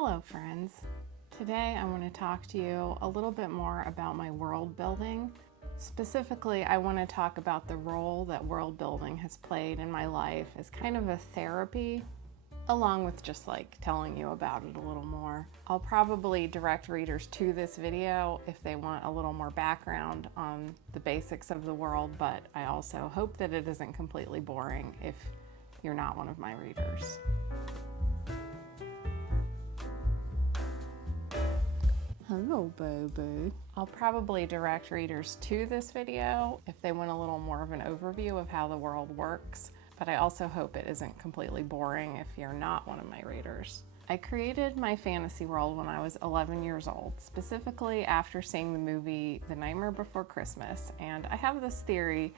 Hello friends. Today I want to talk to you a little bit more about my world building. Specifically, I want to talk about the role that world building has played in my life as kind of a therapy, along with just like telling you about it a little more. I'll probably direct readers to this video if they want a little more background on the basics of the world, but I also hope that it isn't completely boring if you're not one of my readers. Hello, baby. I'll probably direct readers to this video if they want a little more of an overview of how the world works, but I also hope it isn't completely boring if you're not one of my readers. I created my fantasy world when I was 11 years old, specifically after seeing the movie The Nightmare Before Christmas, and I have this theory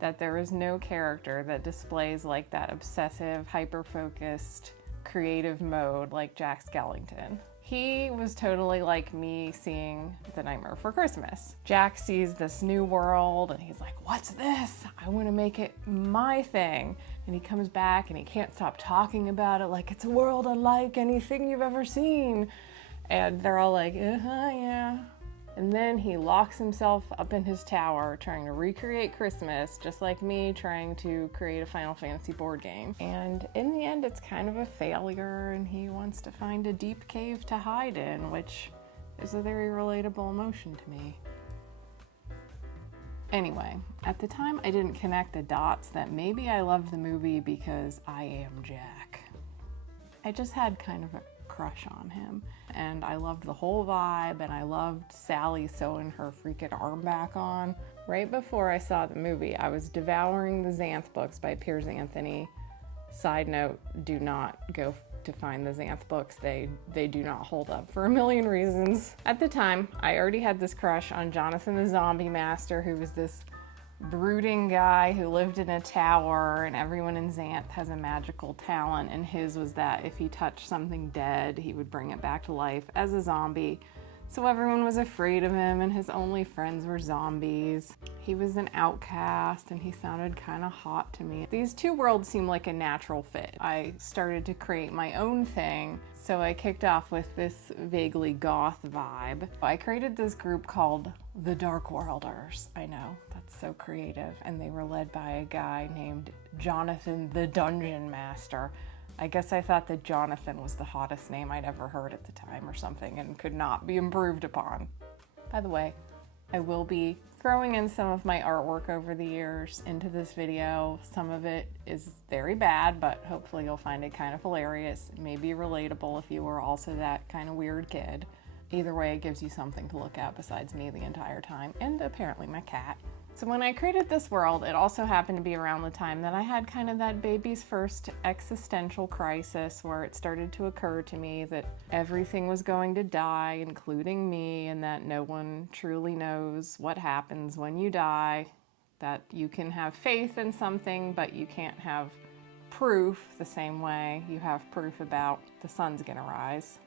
that there is no character that displays like that obsessive, hyper-focused, creative mode like Jack Skellington. He was totally like me seeing The Nightmare Before Christmas. Jack sees this new world and he's like, what's this? I want to make it my thing. And he comes back and he can't stop talking about it like it's a world unlike anything you've ever seen. And they're all like, yeah. And then he locks himself up in his tower trying to recreate Christmas, just like me trying to create a Final Fantasy board game. And in the end, it's kind of a failure, and he wants to find a deep cave to hide in, which is a very relatable emotion to me. Anyway, at the time, I didn't connect the dots that maybe I loved the movie because I am Jack. I just had kind of a crush on him, and I loved the whole vibe, and I loved Sally sewing her freaking arm back on. Right before I saw the movie, I was devouring the Xanth books by Piers Anthony. Side note, do not go to find the Xanth books. They do not hold up for a million reasons. At the time, I already had this crush on Jonathan the Zombie Master, who was this brooding guy who lived in a tower, and everyone in Xanth has a magical talent, and his was that if he touched something dead, he would bring it back to life as a zombie. So everyone was afraid of him, and his only friends were zombies. He was an outcast, and he sounded kind of hot to me. These two worlds seemed like a natural fit. I started to create my own thing, so I kicked off with this vaguely goth vibe. I created this group called the Dark Worlders. I know, that's so creative. And they were led by a guy named Jonathan the Dungeon Master. I guess I thought that Jonathan was the hottest name I'd ever heard at the time or something and could not be improved upon. By the way, I will be throwing in some of my artwork over the years into this video. Some of it is very bad, but hopefully you'll find it kind of hilarious, maybe relatable if you were also that kind of weird kid. Either way, it gives you something to look at besides me the entire time, and apparently my cat. So when I created this world, it also happened to be around the time that I had kind of that baby's first existential crisis, where it started to occur to me that everything was going to die, including me, and that no one truly knows what happens when you die, that you can have faith in something, but you can't have proof the same way you have proof about the sun's gonna rise.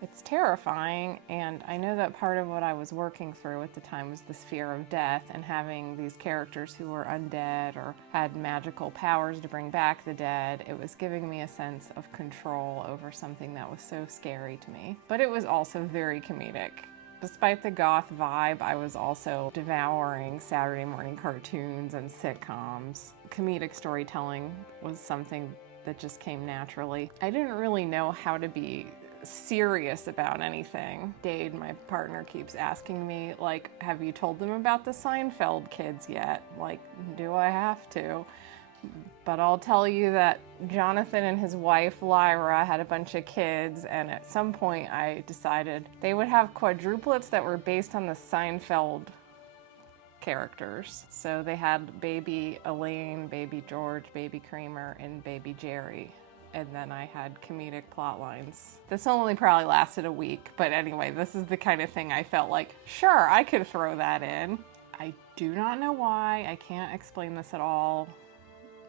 It's terrifying, and I know that part of what I was working through at the time was this fear of death, and having these characters who were undead or had magical powers to bring back the dead. It was giving me a sense of control over something that was so scary to me. But it was also very comedic. Despite the goth vibe, I was also devouring Saturday morning cartoons and sitcoms. Comedic storytelling was something that just came naturally. I didn't really know how to be serious about anything. Dade, my partner, keeps asking me, like, have you told them about the Seinfeld kids yet? Like, do I have to? But I'll tell you that Jonathan and his wife Lyra had a bunch of kids, and at some point I decided they would have quadruplets that were based on the Seinfeld characters. So they had baby Elaine, baby George, baby Kramer, and baby Jerry. And then I had comedic plot lines. This only probably lasted a week, but anyway, this is the kind of thing I felt like, sure, I could throw that in. I do not know why. I can't explain this at all.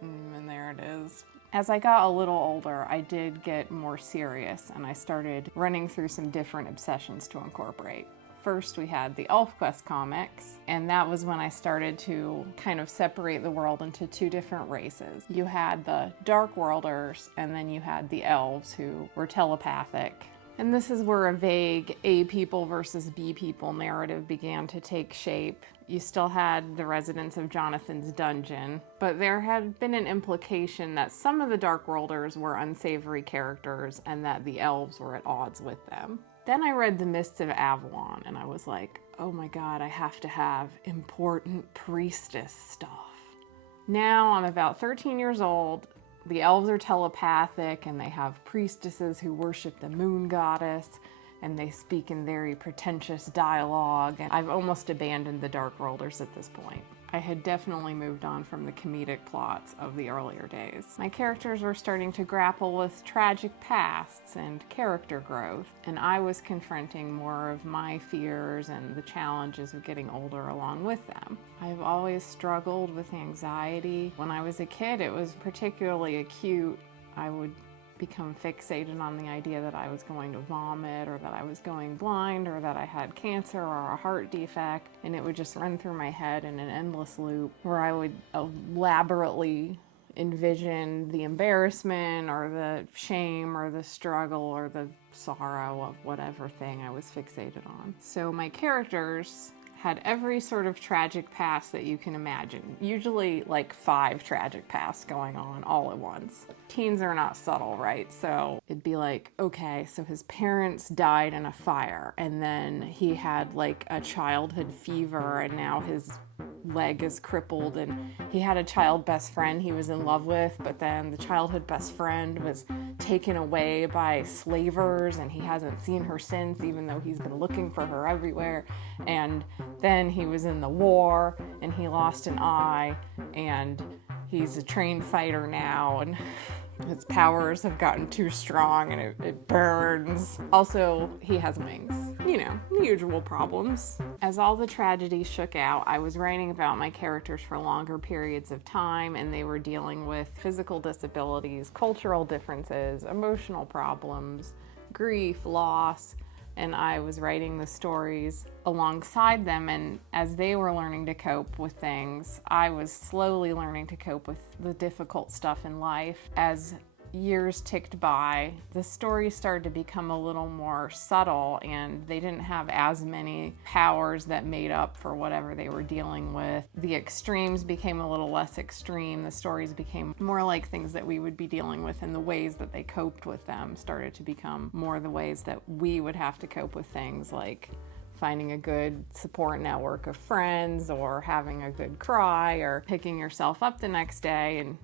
And there it is. As I got a little older, I did get more serious, and I started running through some different obsessions to incorporate. First we had the ElfQuest comics, and that was when I started to kind of separate the world into two different races. You had the Dark Worlders, and then you had the elves who were telepathic. And this is where a vague A people versus B people narrative began to take shape. You still had the residents of Jonathan's dungeon, but there had been an implication that some of the Dark Worlders were unsavory characters and that the elves were at odds with them. Then I read The Mists of Avalon, and I was like, oh my god, I have to have important priestess stuff. Now I'm about 13 years old. The elves are telepathic, and they have priestesses who worship the moon goddess, and they speak in very pretentious dialogue, and I've almost abandoned the Dark Worlders at this point. I had definitely moved on from the comedic plots of the earlier days. My characters were starting to grapple with tragic pasts and character growth, and I was confronting more of my fears and the challenges of getting older along with them. I've always struggled with anxiety. When I was a kid, it was particularly acute. I would become fixated on the idea that I was going to vomit, or that I was going blind, or that I had cancer or a heart defect, and it would just run through my head in an endless loop where I would elaborately envision the embarrassment or the shame or the struggle or the sorrow of whatever thing I was fixated on. So my characters had every sort of tragic past that you can imagine. Usually like 5 tragic pasts going on all at once. Teens are not subtle, right? So it'd be like, okay, so his parents died in a fire, and then he had like a childhood fever, and now his leg is crippled, and he had a child best friend he was in love with, but then the childhood best friend was taken away by slavers, and he hasn't seen her since, even though he's been looking for her everywhere. And then he was in the war, and he lost an eye, and he's a trained fighter now, and his powers have gotten too strong, and it burns. Also, he has wings. You know, the usual problems. As all the tragedy shook out, I was writing about my characters for longer periods of time, and they were dealing with physical disabilities, cultural differences, emotional problems, grief, loss, and I was writing the stories alongside them, and as they were learning to cope with things, I was slowly learning to cope with the difficult stuff in life. As years ticked by, the stories started to become a little more subtle, and they didn't have as many powers that made up for whatever they were dealing with. The extremes became a little less extreme. The stories became more like things that we would be dealing with, and the ways that they coped with them started to become more the ways that we would have to cope with things, like finding a good support network of friends, or having a good cry, or picking yourself up the next day and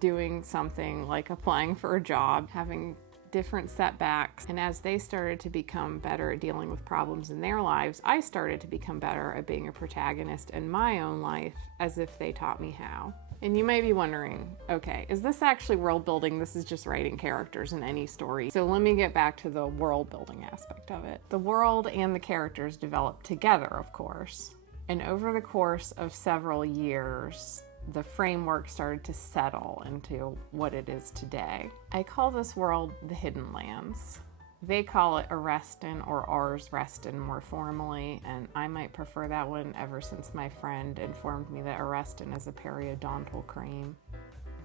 doing something like applying for a job, having different setbacks. And as they started to become better at dealing with problems in their lives, I started to become better at being a protagonist in my own life, as if they taught me how. And you may be wondering, okay, is this actually world building? This is just writing characters in any story. So let me get back to the world building aspect of it. The world and the characters developed together, of course. And over the course of several years, the framework started to settle into what it is today. I call this world the Hidden Lands. They call it Arrestin, or Ars Restin more formally, and I might prefer that one ever since my friend informed me that Arrestin is a periodontal cream.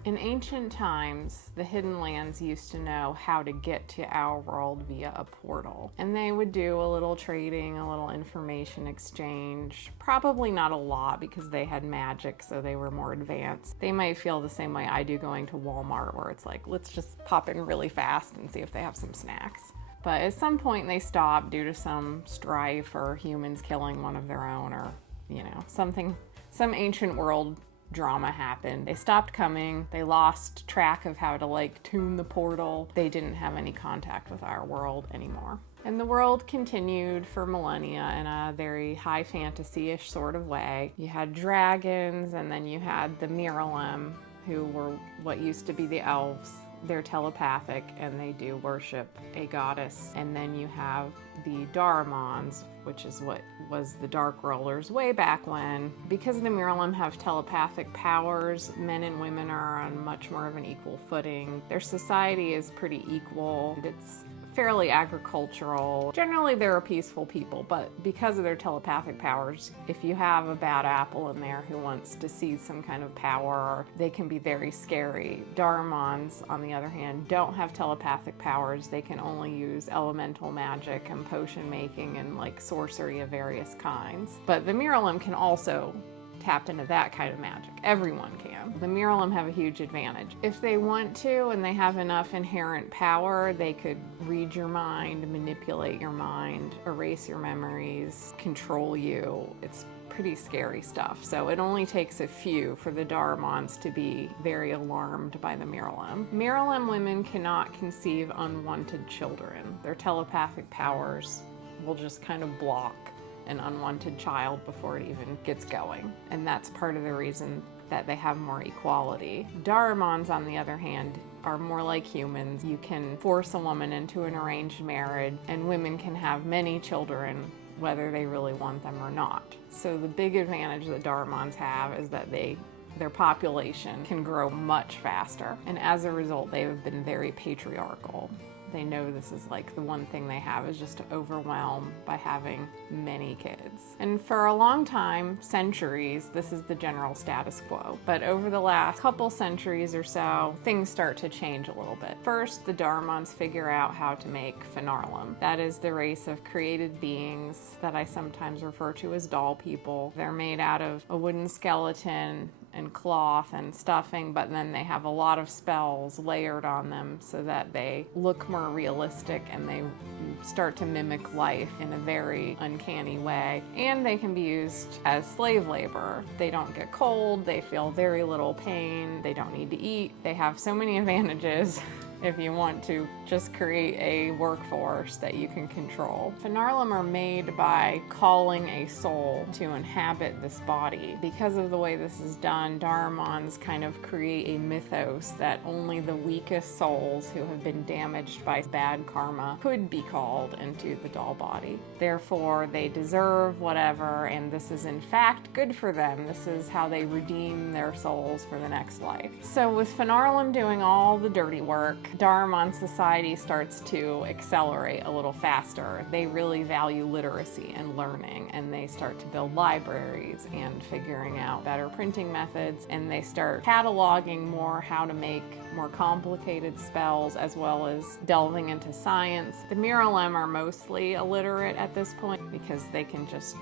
In ancient times, the Hidden Lands used to know how to get to our world via a portal. And they would do a little trading, a little information exchange. Probably not a lot, because they had magic, so they were more advanced. They might feel the same way I do going to Walmart, where it's like, let's just pop in really fast and see if they have some snacks. But at some point they stopped due to some strife, or humans killing one of their own, or, you know, some ancient world drama happened. They stopped coming. They lost track of how to like tune the portal. They didn't have any contact with our world anymore. And the world continued for millennia in a very high fantasy-ish sort of way. You had dragons, and then you had the Miralem, who were what used to be the elves. They're telepathic, and they do worship a goddess. And then you have the Darons, which is what was the Dark Rollers way back when. Because the Miralem have telepathic powers, men and women are on much more of an equal footing. Their society is pretty equal. It's fairly agricultural. Generally, they're a peaceful people, but because of their telepathic powers, if you have a bad apple in there who wants to seize some kind of power, they can be very scary. Darmons, on the other hand, don't have telepathic powers. They can only use elemental magic and potion making and like sorcery of various kinds. But the Miralim can also tap into that kind of magic. Everyone can. The Miralim have a huge advantage. If they want to and they have enough inherent power, they could read your mind, manipulate your mind, erase your memories, control you. It's pretty scary stuff. So it only takes a few for the Darmons to be very alarmed by the Miralim. Miralim women cannot conceive unwanted children. Their telepathic powers will just kind of block an unwanted child before it even gets going. And that's part of the reason that they have more equality. Darmons, on the other hand, are more like humans. You can force a woman into an arranged marriage, and women can have many children whether they really want them or not. So the big advantage that Darmons have is that their population can grow much faster, and as a result they have been very patriarchal. They know this is like the one thing they have is just to overwhelm by having many kids. And for a long time, centuries, this is the general status quo. But over the last couple centuries or so, things start to change a little bit. First, the Darmons figure out how to make Finarlim. That is the race of created beings that I sometimes refer to as doll people. They're made out of a wooden skeleton and cloth and stuffing, but then they have a lot of spells layered on them so that they look more realistic and they start to mimic life in a very uncanny way. And they can be used as slave labor. They don't get cold, they feel very little pain, they don't need to eat. They have so many advantages if you want to just create a workforce that you can control. Finarlim are made by calling a soul to inhabit this body. Because of the way this is done, Darmons kind of create a mythos that only the weakest souls who have been damaged by bad karma could be called into the doll body. Therefore, they deserve whatever, and this is in fact good for them. This is how they redeem their souls for the next life. So with Finarlim doing all the dirty work, Darmon society starts to accelerate a little faster. They really value literacy and learning, and they start to build libraries and figuring out better printing methods, and they start cataloging more how to make more complicated spells as well as delving into science. The Miralim are mostly illiterate at this point because they can just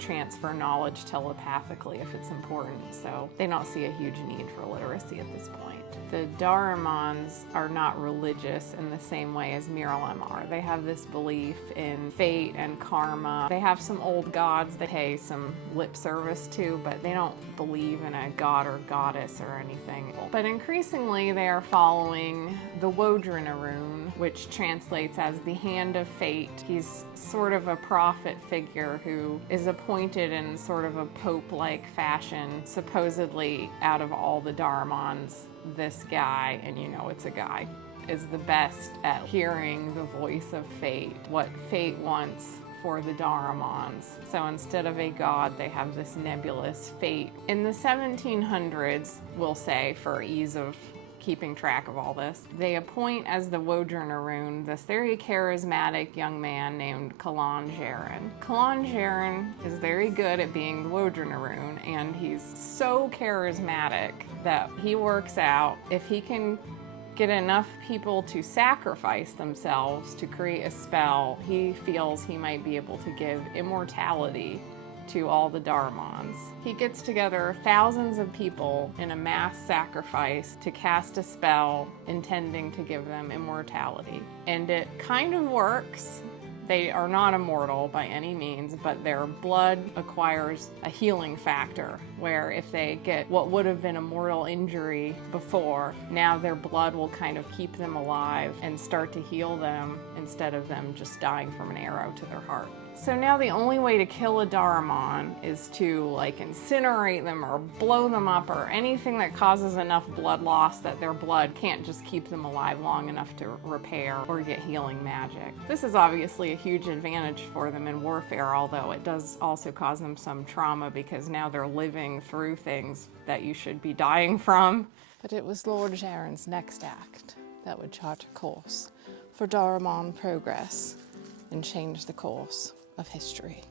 transfer knowledge telepathically if it's important, so they don't see a huge need for literacy at this point. The Darmons are not religious in the same way as Miralim are. They have this belief in fate and karma. They have some old gods they pay some lip service to, but they don't believe in a god or goddess or anything. But increasingly they are following the Wodrinarun, which translates as the hand of fate. He's sort of a prophet figure who is appointed in sort of a pope-like fashion, supposedly out of all the Darmons. This guy, and you know it's a guy, is the best at hearing the voice of fate, what fate wants for the Darmons. So instead of a god, they have this nebulous fate. In the 1700s, we'll say, for ease of keeping track of all this, they appoint as the Wodrinarun this very charismatic young man named Kalan Jaren. Kalan Jaren is very good at being the Wodrinarun, and he's so charismatic that he works out if he can get enough people to sacrifice themselves to create a spell, he feels he might be able to give immortality to all the Darmons. He gets together thousands of people in a mass sacrifice to cast a spell intending to give them immortality. And it kind of works. They are not immortal by any means, but their blood acquires a healing factor, where if they get what would have been a mortal injury before, now their blood will kind of keep them alive and start to heal them instead of them just dying from an arrow to their heart. So now the only way to kill a Darmon is to like incinerate them or blow them up or anything that causes enough blood loss that their blood can't just keep them alive long enough to repair or get healing magic. This is obviously a huge advantage for them in warfare, although it does also cause them some trauma because now they're living through things that you should be dying from. But it was Lord Jaren's next act that would chart a course for Daramon progress and change the course of history.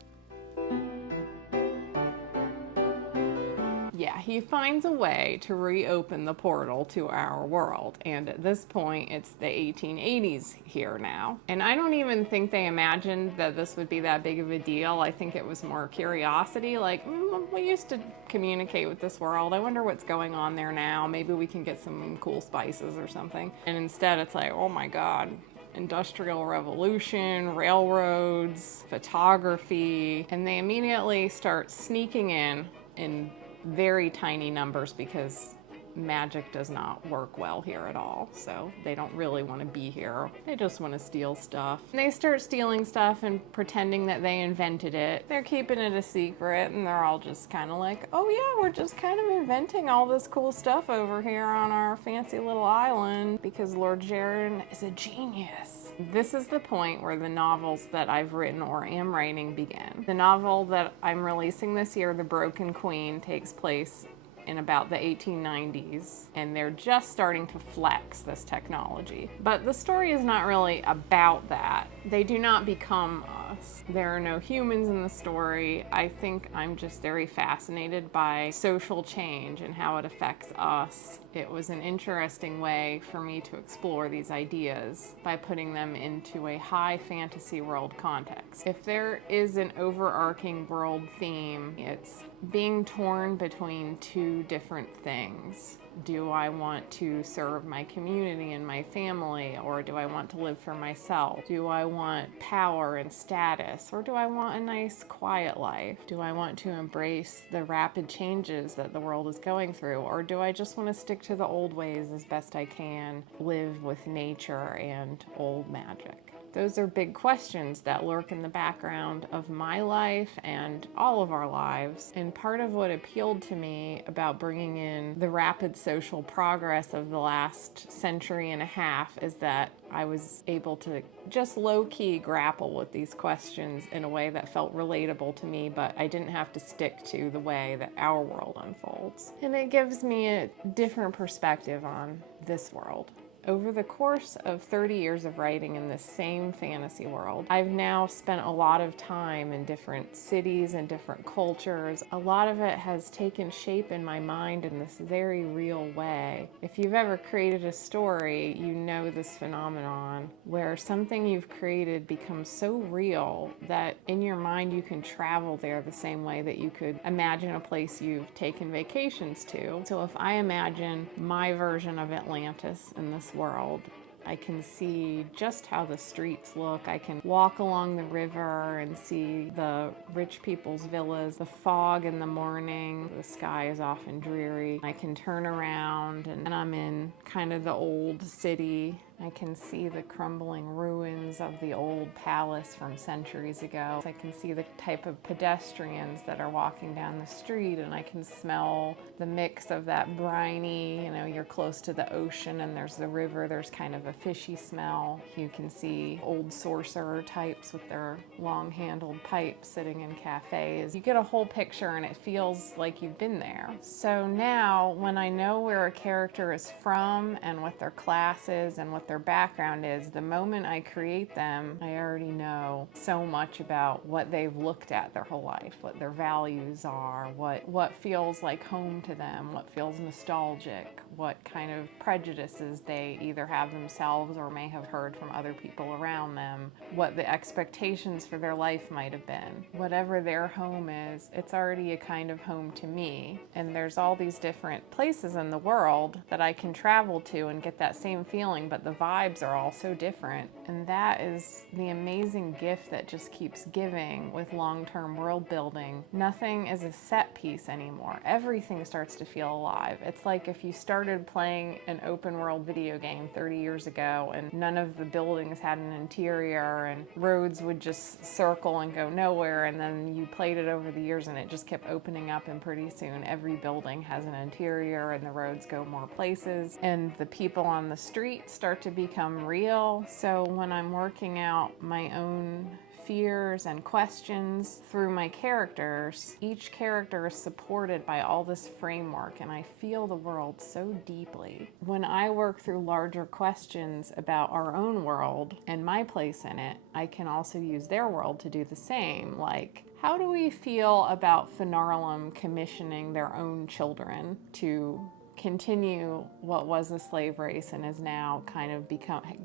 Yeah, he finds a way to reopen the portal to our world, and at this point it's the 1880s here now. And I don't even think they imagined that this would be that big of a deal. I think it was more curiosity, like, we used to communicate with this world. I wonder what's going on there now. Maybe we can get some cool spices or something. And instead it's like, oh my God, Industrial Revolution, railroads, photography, and they immediately start sneaking in very tiny numbers because magic does not work well here at all. So they don't really want to be here. They just want to steal stuff. And they start stealing stuff and pretending that they invented it. They're keeping it a secret, and they're all just kind of like, oh yeah, we're just kind of inventing all this cool stuff over here on our fancy little island because Lord Jaron is a genius. This is the point where the novels that I've written or am writing begin. The novel that I'm releasing this year, The Broken Queen, takes place in about the 1890s, and they're just starting to flex this technology. But the story is not really about that. They do not become us. There are no humans in the story. I think I'm just very fascinated by social change and how it affects us. It was an interesting way for me to explore these ideas by putting them into a high fantasy world context. If there is an overarching world theme, it's being torn between two different things. Do I want to serve my community and my family, or do I want to live for myself? Do I want power and status, or do I want a nice quiet life? Do I want to embrace the rapid changes that the world is going through, or do I just want to stick to the old ways as best I can, live with nature and old magic? Those are big questions that lurk in the background of my life and all of our lives. And part of what appealed to me about bringing in the rapid social progress of the last century and a half is that I was able to just low-key grapple with these questions in a way that felt relatable to me, but I didn't have to stick to the way that our world unfolds. And it gives me a different perspective on this world. Over the course of 30 years of writing in this same fantasy world, I've now spent a lot of time in different cities and different cultures. A lot of it has taken shape in my mind in this very real way. If you've ever created a story, you know this phenomenon where something you've created becomes so real that in your mind you can travel there the same way that you could imagine a place you've taken vacations to. So if I imagine my version of Atlantis in this world, I can see just how the streets look. I can walk along the river and see the rich people's villas, the fog in the morning. The sky is often dreary. I can turn around and I'm in kind of the old city. I can see the crumbling ruins of the old palace from centuries ago. I can see the type of pedestrians that are walking down the street, and I can smell the mix of that briny, you're close to the ocean and there's the river, there's kind of a fishy smell. You can see old sorcerer types with their long-handled pipes sitting in cafes. You get a whole picture and it feels like you've been there. So now, when I know where a character is from and what their class is and what their background is, the moment I create them, I already know so much about what they've looked at their whole life, what their values are, what feels like home to them, what feels nostalgic, what kind of prejudices they either have themselves or may have heard from other people around them, what the expectations for their life might have been. Whatever their home is, it's already a kind of home to me. And there's all these different places in the world that I can travel to and get that same feeling, but the vibes are all so different. And that is the amazing gift that just keeps giving with long-term world building. Nothing is a set piece anymore. Everything starts to feel alive. It's like if you started playing an open world video game 30 years ago and none of the buildings had an interior and roads would just circle and go nowhere, and then you played it over the years and it just kept opening up, and pretty soon every building has an interior and the roads go more places and the people on the street start to become real. So when I'm working out my own fears and questions through my characters. Each character is supported by all this framework, and I feel the world so deeply. When I work through larger questions about our own world and my place in it, I can also use their world to do the same. Like, how do we feel about Phenarlum commissioning their own children to continue what was a slave race and is now kind of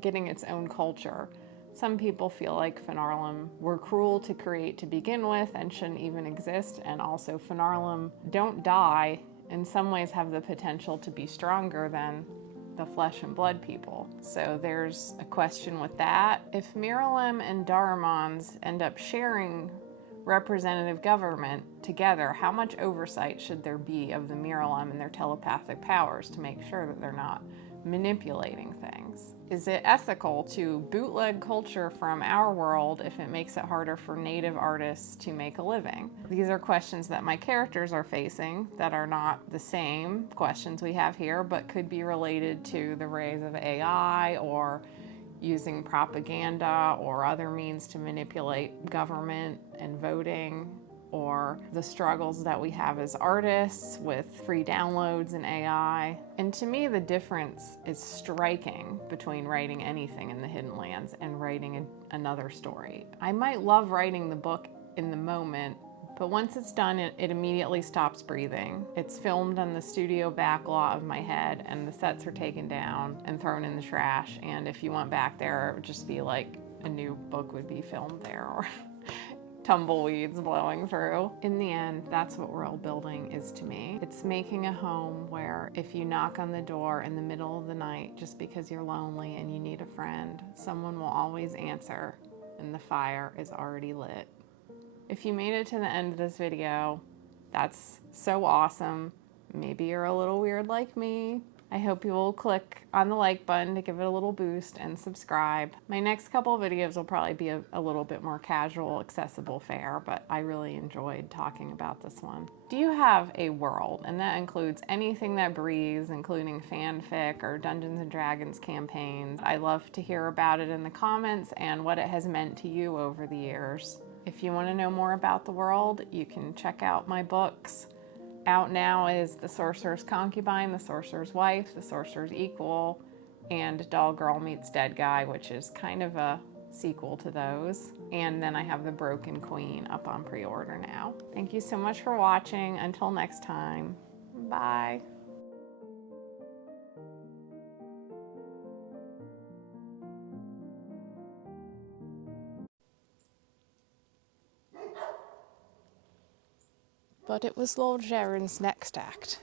getting its own culture? Some people feel like Phenarlum were cruel to create to begin with and shouldn't even exist, and also Phenarlum don't die, in some ways have the potential to be stronger than the flesh and blood people. So there's a question with that. If Miralim and Daramons end up sharing representative government together, how much oversight should there be of the Miralim and their telepathic powers to make sure that they're not manipulating things? Is it ethical to bootleg culture from our world if it makes it harder for native artists to make a living? These are questions that my characters are facing that are not the same questions we have here, but could be related to the rise of AI or using propaganda or other means to manipulate government and voting, or the struggles that we have as artists with free downloads and AI. And to me, the difference is striking between writing anything in the Hidden Lands and writing another story. I might love writing the book in the moment, but once it's done, it immediately stops breathing. It's filmed on the studio backlot of my head, and the sets are taken down and thrown in the trash. And if you went back there, it would just be like a new book would be filmed there, or tumbleweeds blowing through. In the end, that's what world building is to me. It's making a home where if you knock on the door in the middle of the night just because you're lonely and you need a friend, someone will always answer, and the fire is already lit. If you made it to the end of this video, that's so awesome. Maybe you're a little weird like me. I hope you will click on the like button to give it a little boost and subscribe. My next couple of videos will probably be a little bit more casual, accessible fare, but I really enjoyed talking about this one. Do you have a world? And that includes anything that breathes, including fanfic or Dungeons and Dragons campaigns. I love to hear about it in the comments and what it has meant to you over the years. If you want to know more about the world, you can check out my books. Out now is The Sorcerer's Concubine, The Sorcerer's Wife, The Sorcerer's Equal, and Doll Girl Meets Dead Guy, which is kind of a sequel to those. And then I have The Broken Queen up on pre-order now. Thank you so much for watching. Until next time, bye. But it was Lord Gerran's next act.